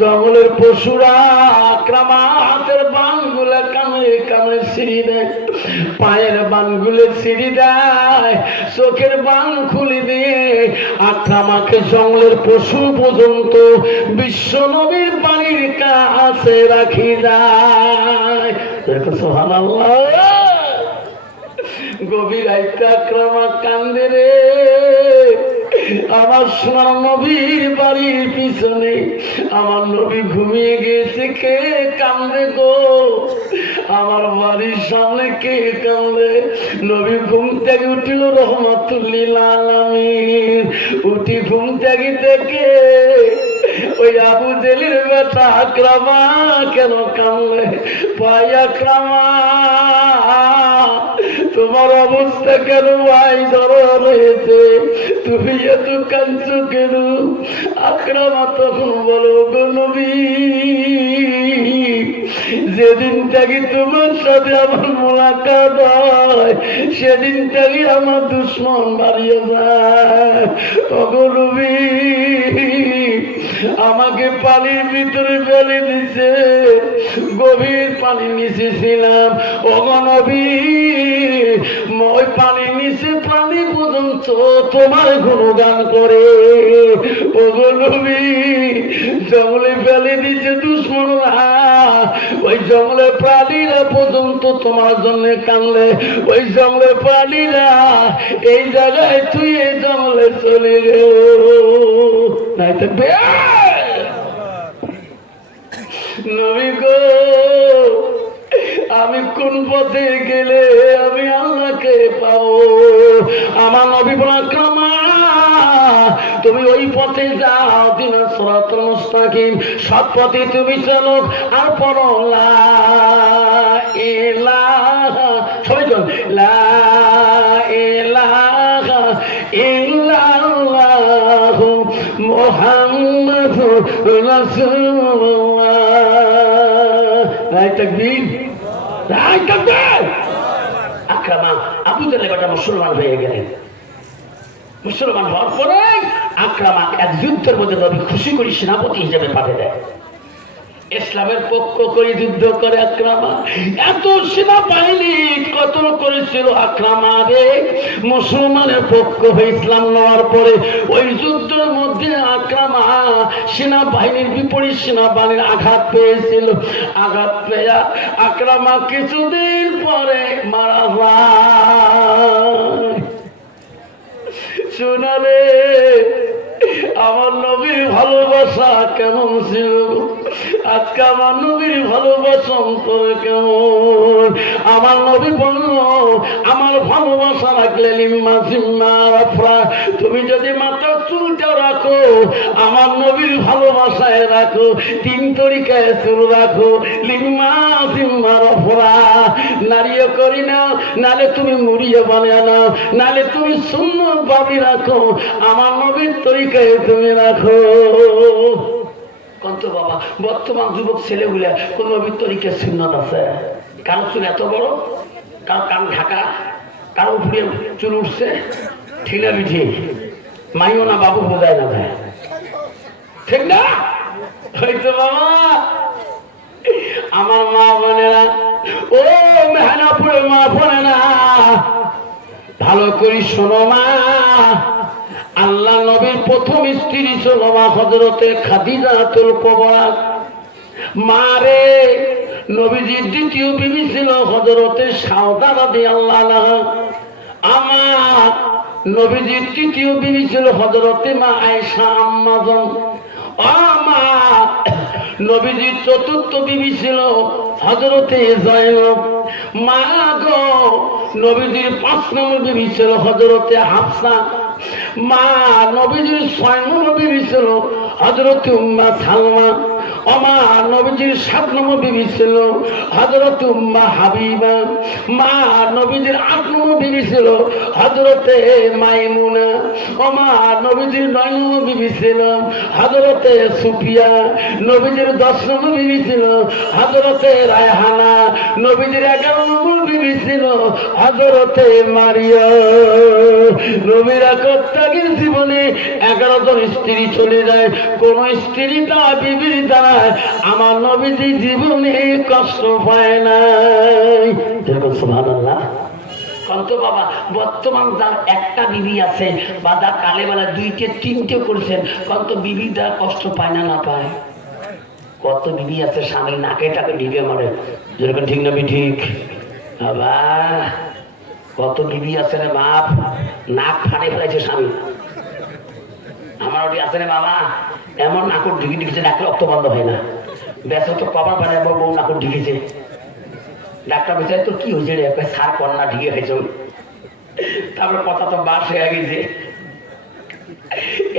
জঙ্গলের পশুরা আকরামাতের বানগুলা কামড়ে কামড়ে ছিঁড়ি দেয়, পায়ের বানগুলো ছিঁড়ি দেয়, চোখের বান খুলে দিয়ে আকরামাকে জঙ্গলের পশু পর্যন্ত বিশ্ব নবীর বাড়ির কাছে রাখি যায়। সুবহানাল্লাহ। গভীর রাইতে আকরামা কান্দে রে, আমার সোনার নবীর বাড়ির পিছনে আমার নবী ঘুমিয়ে গেছে, কে কান্দে গো? আমার বাড়ির সামনে কে কান্দে? নবী ঘুম থেকে উঠিল রহমাতুল লিল আলামিন, উঠি ঘুম থেকে দেখে ওই আবু জেলের বেটা আকরামা কেন কান্দে? ভাই আকরামা, তোমার অবস্থা কেন ভাই ধরা রয়েছে, তুমি এত কাঁদছো কেন? আকরামা তখন বলো, গো নবী, যেদিন থেকে তোমার সাথে আমার মোলাকাত হয় সেদিন থেকে আমার দুশ্মন বাড়িয়ে যায়। গো নবী, আমাকে পানির ভিতরে ফেলে দিছে, গভীর পানির নিচে ছিলাম। ওগো নবী, ওই পানির নিচে প্রাণী পর্যন্ত তোমার গুণগান করে। ওগো নবী, জঙ্গলে ফেলে দিছে দুশ্মনরা, ওই জঙ্গলে প্রাণীরা পর্যন্ত তোমার জন্য কানলে, ওই জঙ্গলে প্রাণীরা এই জায়গায় তুই এই জঙ্গলে চলে গেল। নাই তো নবী গো, আমি কোন পথে গেলে আমি আল্লাহকে পাবো? আমার নবী বলা, আকরামা, তুমি ওই পথে যাও, দিনা সিরাতাল মুস্তাকিম, সৎ পথে তুমি চলো, আর পড়ো লা ইলাহা, সবাই চল, লা ইলাহা ইল্লাল্লাহু মুহাম্মাদুর রাসূলুল্লাহ। রায় তাকবীর, রায় তাকবীর। আকরামা আবু জেহেল বেটা মুসলমান হয়ে গেলেন। মুসলমান হওয়ার পরে আকরামা এক যুদ্ধের মধ্যে নবী খুশি করে সেনাপতি হিসেবে পাঠিয়ে দেয়। ইসলামের পক্ষ করে যুদ্ধ করে আকরামা। এত সেনাবাহিনী কতল করেছিল আকরামা রে, মুসলমানের পক্ষ হয়ে ইসলাম নেওয়ার পরে ওই যুদ্ধের মধ্যে আকরামা সেনাবাহিনীর বিপরীত সেনাবাহিনীর আঘাত পেয়েছিল। আঘাত পেয়ে আকরামা কিছুদিন পরে মারা যায়। শোনালে আমার নবীর ভালোবাসা কেমন ছিল, আজকে আমার নবীর ভালোবাসা অন্তরে কেমন? আমার নবী বলল, আমার ভালোবাসা রাখলে লিম্মা জিম্মা রাফরা, তুমি যদি মাথার চুলটা রাখো আমার নবীর ভালোবাসায় রাখো, তিন তরিকায় চুল রাখো, লিম্মা জিম্মা রাফরা, নারিয়ে করি না, নালে তুমি মুড়িয়ে বানিয়ে নাও, নালে তুমি সুন্নত ভাবে রাখো, আমার নবীর তরিকায় তুমি রাখো। কত বাবা, বর্তমান যুবক ছেলেগুলা কোন নবীর তরিকার সুন্নত আছে? কারো চুল এত বড়, কারো কান ঢাকা, কারো উপরে চুল উঠছে, ঠিলা বিঠি, মাইও না বাবু বোঝায় না যায়, ঠিক না? হয়তো বাবা আমার মা বোনেরা, ও মেহনাপুরের মা বোনেরা, ভালো করে শোনো মা, আল্লাহ নবীর প্রথম স্ত্রী ছিল মা হযরতে খাদিজাতুল কুবরা। মা রে, নবীজির দ্বিতীয় বিবি ছিল হযরতে সাউদা রাদিয়াল্লাহু আনহা। আমার নবীজির তৃতীয় বিবি ছিল হযরতে মা আয়েশা আম্মাজান। আমার নবীজির চতুর্থ বিবি ছিল হযরতে যায়েনব। মা গো, নবীজির 5 নম্বর বিবি ছিল হযরতে হাফসা। মা, নবীজির 6 নম্বর বিবি ছিল হযরতে উম্মে সালমা। আমার নবীজির 7 নম্বর বিবি ছিল হযরত উম্মে হাবিবা। মা নবীজির 8 নম্বর বিবি ছিল হযরতে মাইমুনা। আমার নবীজির 9 নম্বর বিবি ছিল হযরতে সুফিয়া। নবীজির 10 নম্বর বিবি ছিল হযরতে রায়হানা। নবীজির 11 নম্বর বিবি ছিল হযরতে মারিয়া। নবীর একত্যাগের জীবনে 11 জন স্ত্রী চলে যায়। কোন স্ত্রী তার বিবির দ্বারা আমার নবীজি জীবনে কষ্ট পায় নাই। সুবহানাল্লাহ। কত বাবা বর্তমান যার একটা বিবি আছে বা যার কালেবেলা 2টে 3টে করেছেন, কত বিবি দ্বারা কষ্ট পায় না না পায়? কত বিবি আছে স্বামী নাকেটাকে ঢিকে মারে, যেরকম ঠিক না ঠিক বাবা। কত বিবি আছে রে বাপ, নাক ফাটে ফেলেছে স্বামী। আমার ওটি আছে রে বাবা, এমন নাকুর ঢিকে ঢিকেছে নাক রক্ত বন্ধ হয় না। ব্যস্ত তো কবার পারে বউ নাকুর ঢিকেছে। ডাক্তার বলছে তোর কি হয়েছে রে? সার কন্যা ঢিকে খাইছ। তারপরে কথা তো বাস হয়ে গেছে,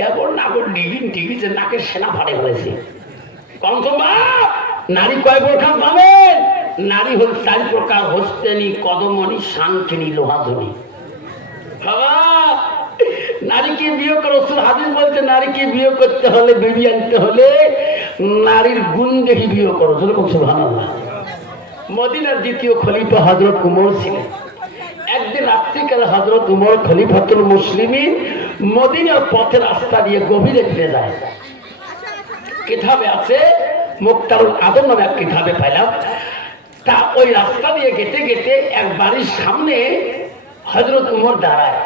এরপর নাকুর ঢিকেছে, নাকের সেনা ফাটে ফেলেছে। নারী কয় প্রকার পাবেন? নারী হল 4 প্রকার: হস্তেনি, কদমনি, শাঙ্খিনী, লোহাধনী। বাবা নারীকে বিয়ে করো, হাদিস বলছে নারীকে বিয়ে করতে হলে, বিবি আনতে হলে নারীর গুণ দেখি বিয়ে করো। যেরকম সুবহানাল্লাহ। মদিনার 2য় খলিফা হযরত উমর ছিলেন। একদিন রাত্রিকালে হযরত উমর খলিফাতুল মুসলিমিন মদিনার পথের রাস্তা দিয়ে গভীরে ফিরে যায়। কিতাবে আছে, মুক্তারুল আদম নামে এক কিতাবে পাইলাম। তা ওই রাস্তা দিয়ে গেতে গেতে এক বাড়ির সামনে হযরত উমর দাঁড়ায়।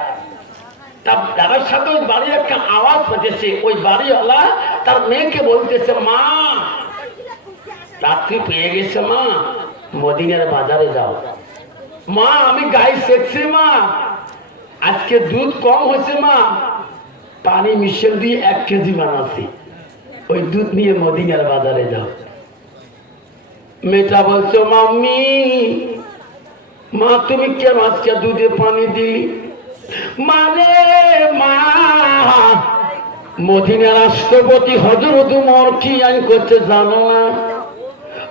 তার দাঁড়ার সাথে ওই বাড়ির একটা আওয়াজ পেতেছে। ওই বাড়িওয়ালা তার মেয়েকে বলতেছে, মা রাত্রি পেয়ে গেছে, মা মদিনার বাজারে যাও। মা আমি গাই সেকছি, মা আজকে দুধ কম হয়েছে, মা পানি মিশিয়ে দিয়ে 1 কেজি বানাচ্ছি, ওই দুধ নিয়ে মদিনার বাজারে যাও। মেয়েটা বলছো, মাম্মি মা তুমি কেন আজকে দুধে পানি দিলি? মানে মা মদিনার রাষ্ট্রপতি হযরত উমর কি আইন করছে জানো না?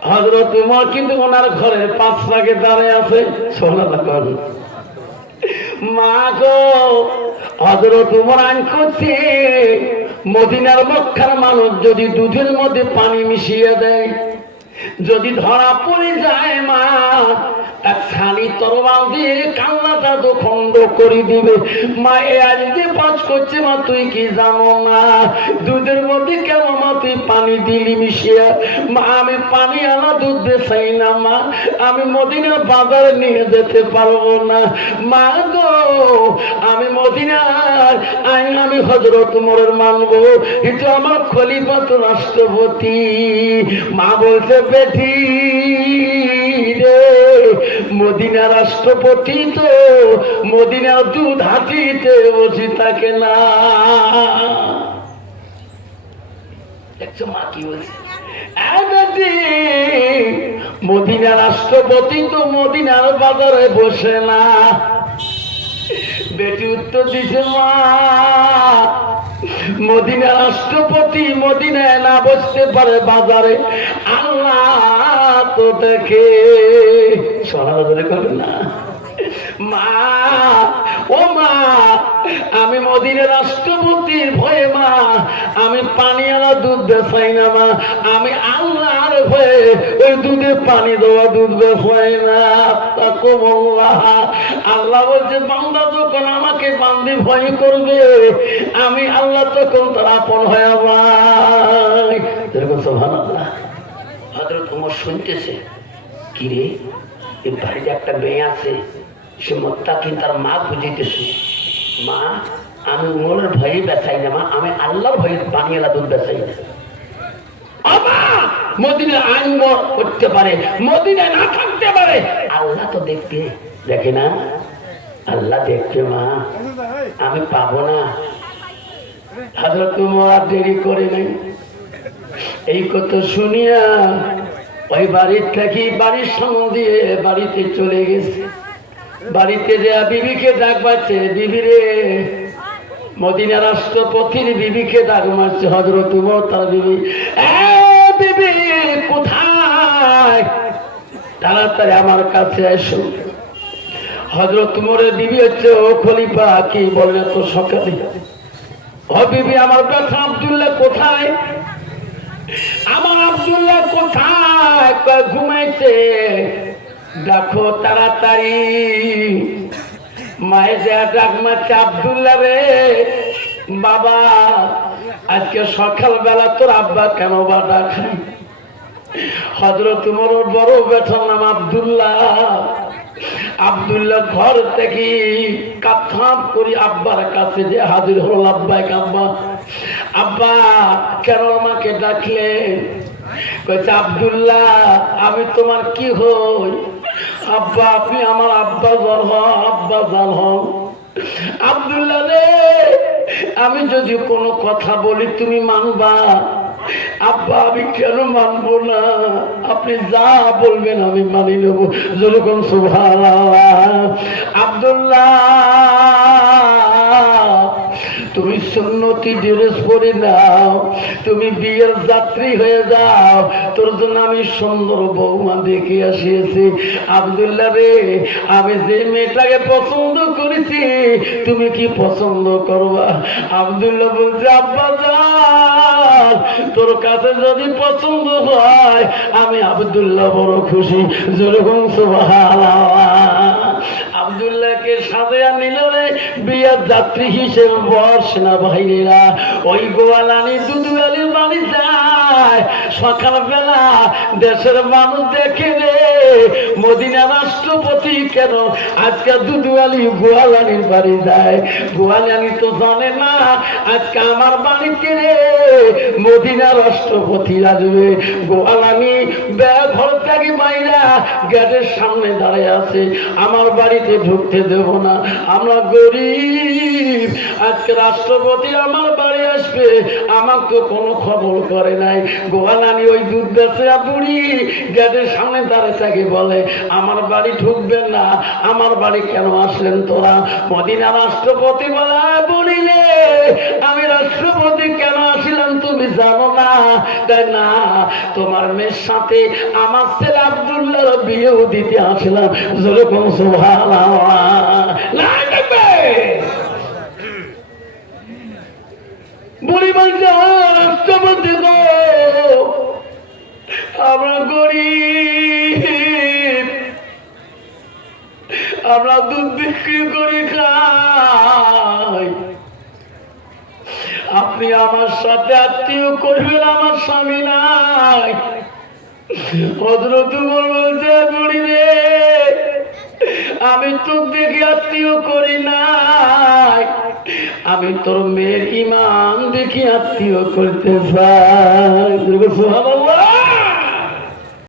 হযরত উমর কিন্তু ওনার ঘরের 5 ভাগে দাঁড়ায় আছে। শোনা দেখুন মা গো, হযরত উমর আইন করছে মদিনার মক্কার মানুষ যদি দুধের মধ্যে পানি মিশিয়ে দেয়, যদি ধরা পড়ে যায়, মা এক ছানি তরবাল দিয়ে কান্নাটা খণ্ড করে দিবে। মা এ আজকে পাঁচ করছে, মা তুই কি জানো না দুধের মধ্যে কেন মা তুই পানি দিলি মিশিয়া? মা আমি পানি আনা দুধ বেচাই না, মা আমি মদিনার বাজারে নিয়ে যেতে পারবো না। মা গো আমি মদিনার আইন আমি হযরত উমরের মানবো, কিন্তু আমার খলিফাতুল রাষ্ট্রপতি। মা বলছে, বেটি রে মদিনা রাষ্ট্রপতি তো মদিনার দুধ হাঁটিতে বসে থাকে না। দেখছো মা কি বলছে? মদিনা রাষ্ট্রপতি তো মদিনার বাজারে বসে না। বেটি উত্তর দিছে, মা মদিনা রাষ্ট্রপতি মদিনায় না বসতে পারে বাজারে, আল্লাহ তো দেখে। সহানুভূতি করবে না মা? ও মা আমি মদিনা রাষ্ট্রপতির ভয়ে মা আমি পানি আনা দুধ বেচাই না, মা আমি আল্লাহর ভয়ে ওই দুধে পানি দেওয়া দুধ বেচাই না। আল্লাহ বলছে, বান্দা যখন আমাকে বান্দি ভয় করবে আমি আল্লাহ তখন তার আপন হয়ে যাই। এরকম সুবহানাল্লাহ। হযরত ওমর শুনতেছে, কি রে এই বাড়িতে একটা মেয়ে আছে, সে মুত্তাকি, তার মা বুঝিতেছে, মা আমি উমরের ভয়ে বেচাই না, মা আমি আল্লাহর ভয়ে পানিওয়ালা দুধ বেচাই না। মদিনা আইন করতে পারে, মদিনা না থাকতে পারে, আল্লাহ তো দেখবে, দেখে না? আল্লাহ দেখবে মা, আমি পাবো না। হযরত ওমর আর দেরি করে নাই। এই কথা শুনিয়া ওই বাড়ির থেকে বাড়ির সামনে দিয়ে বাড়িতে চলে গেছে। বাড়িতে যা বিবিকে ডাক পাচ্ছে, বিবি রে মদিনা রাষ্ট্রপতির বিবিকে ডাক মারছে হযরত ওমর তার বিবি, বিবি কোথায়? তাড়াতাড়ি আমার কাছে এসো। হযরত উমরের বিবি হচ্ছে, ও খলিফা কি বলেন এত সকালে? ও বিবি, আমার বেটা আব্দুল্লাহ কোথায়? আমার আব্দুল্লাহ কোথায়? ঘুমাইছে, দেখো তাড়াতাড়ি। মায়ের যা ডাক মারছে, আব্দুল্লাহ রে বাবা, আজকে সকালবেলা তোর আব্বা কেন বা ডাকাই? হযরত উমরের বড় বেটার নাম আব্দুল্লাহ। আব্দুল্লাহ ঘর থেকে কাঁথাপ করি আব্বার কাছে যে হাজির হল। আব্বাই, আব্বা, আব্বা কেন আমাকে ডাকলেন? কইছে, আব্দুল্লাহ আমি তোমার কি হই? আব্বা আপনি আমার আব্বা জান হন, আব্বা জান হন। আব্দুল্লাহ রে, আমি যদি কোনো কথা বলি তুমি মানবা? আব্বা আমি কেন মানবো না? আপনি যা বলবেন আমি মানি নেব। যেরকম সুবহানাল্লাহ। আব্দুল্লাহ তুমি সুন্নতি ড্রেস পরে নাও, তুমি বিয়ের যাত্রী হয়ে যাও, তোর জন্য আমি সুন্দর বৌমা দেখে আসিয়েছি। আব্দুল্লাহ রে, আমি যে মেয়েটাকে পছন্দ করেছি তুমি কি পছন্দ করবা? আব্দুল্লাহ বলছে, আব্বা জান তোর কাছে যদি পছন্দ হয় আমি আব্দুল্লাহ বড় খুশি। যেরকম সুবহানাল্লাহ। আব্দুল্লাহকে সাজিয়া নিল রে বিয়ের যাত্রী হিসেবে। বস না ভাইরা, ওই গোয়ালানি দুধওয়ালির বাড়ি যায় সকালবেলা। দেশের মানুষ দেখে রে, মদিনা রাষ্ট্রপতি কেন আজকে দুধওয়ালি গোয়ালানির বাড়ি যায়? গোয়ালানি তো জানে না আজকে আমার বাড়িতে রে মদিনা রাষ্ট্রপতি আসবে। গোয়ালানি ঘর থেকে বাইরা গেটের সামনে দাঁড়িয়ে আছে, আমার বাড়িতে ঢুকতে দেব না, আমরা গরিব, আজকে রাষ্ট্রপতি আমার বাড়ি আসবে, আমাকে কোনো খবর করে নাই। গোয়ালানি ওই দুধ বেচা বুড়ি গেটের সামনে দাঁড়িয়ে থাকে, বলে আমার বাড়ি ঢুকবেন না, আমার বাড়ি কেন আসলেন তোরা? মদিনা রাষ্ট্রপতি বলে, বলিলে আমি রাষ্ট্রপতি কেন আসলাম তুমি জানো না? তাই না, তোমার মেয়ের সাথে আমার ছেলে আব্দুল্লাহর বিয়েও দিতে আসলাম। যেরকম সুবহানাল্লাহ। বুড়ি বলছে, রাষ্ট্রপতি গো আমরা গরিব, আমরা দুধ বিক্রি করে খাই, আপনি আমার সাথে আত্মীয় করবেন, আমার স্বামী নাই। হযরত উমর বলছে, বুড়ি রে আমি তো দেখে আত্মীয় করি নাই, আমি তোর মেয়ের ইমান দেখি আত্মীয় করতে চাই।